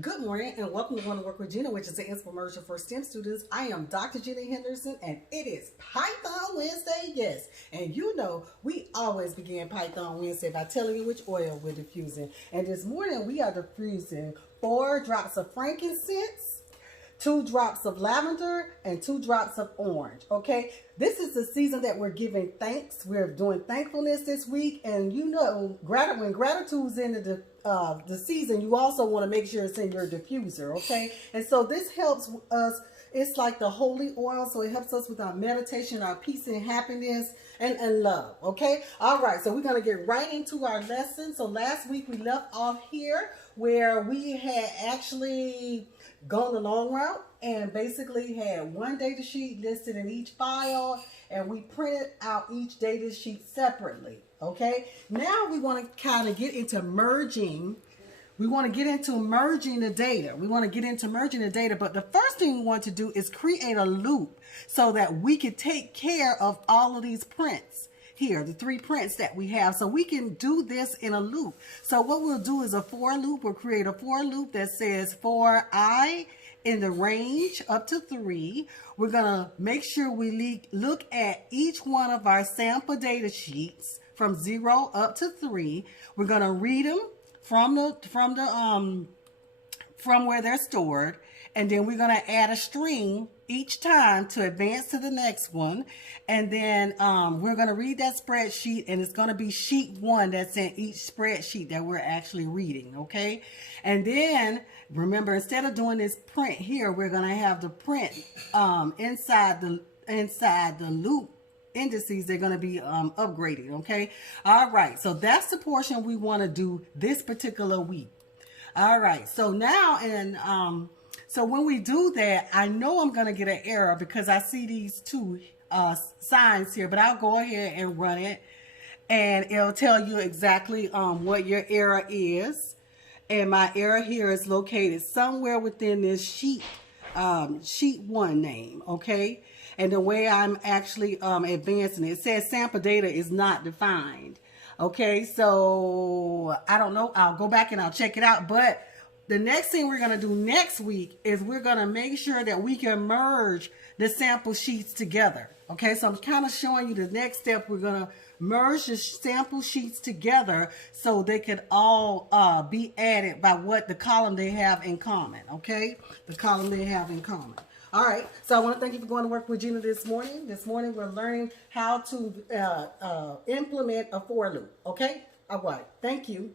Good morning and welcome to Going to Work with Gena, which is an infomercial for STEM students. I am Dr. Gena Henderson and it is Python Wednesday, yes. And you know, we always begin Python Wednesday by telling you which oil we're diffusing. And this morning we are diffusing 4 drops of frankincense, 2 drops of lavender, and 2 drops of orange, okay? This is the season that we're giving thanks. We're doing thankfulness this week, and you know, when gratitude's in the season, you also want to make sure it's in your diffuser, okay? And so this helps us. It's like the holy oil, so it helps us with our meditation, our peace and happiness, and love, okay? All right, so we're going to get right into our lesson. So last week we left off here where we had actually gone the long route and basically had one data sheet listed in each file, and we printed out each data sheet separately, okay? Now we want to kind of get into merging. We want to get into merging the data. But the first thing we want to do is create a loop so that we can take care of all of these prints here, the 3 prints that we have. So we can do this in a loop. So what we'll do is a for loop. We'll create a for loop that says for I in the range up to 3. We're going to make sure we look at each one of our sample data sheets from 0 up to 3. We're going to read them from where they're stored, and then we're going to add a string each time to advance to the next one, and then we're going to read that spreadsheet, and it's going to be sheet 1 that's in each spreadsheet that we're actually reading, okay? And then remember, instead of doing this print here, we're going to have the print inside the loop indices. They're going to be upgraded, okay? All right, so that's the portion we want to do this particular week. All right, so now so when we do that, I know I'm going to get an error because I see these 2 signs here, but I'll go ahead and run it, and it'll tell you exactly what your error is. And my error here is located somewhere within this sheet 1 name, okay? And the way I'm actually advancing it says sample data is not defined. Okay, so I don't know. I'll go back and I'll check it out. But the next thing we're going to do next week is we're going to make sure that we can merge the sample sheets together. Okay, so I'm kind of showing you the next step. We're going to merge the sample sheets together so they can all be added by what the column they have in common. Okay, the column they have in common. All right, so I want to thank you for going to work with Gena this morning. This morning we're learning how to implement a for loop, okay? All right, thank you.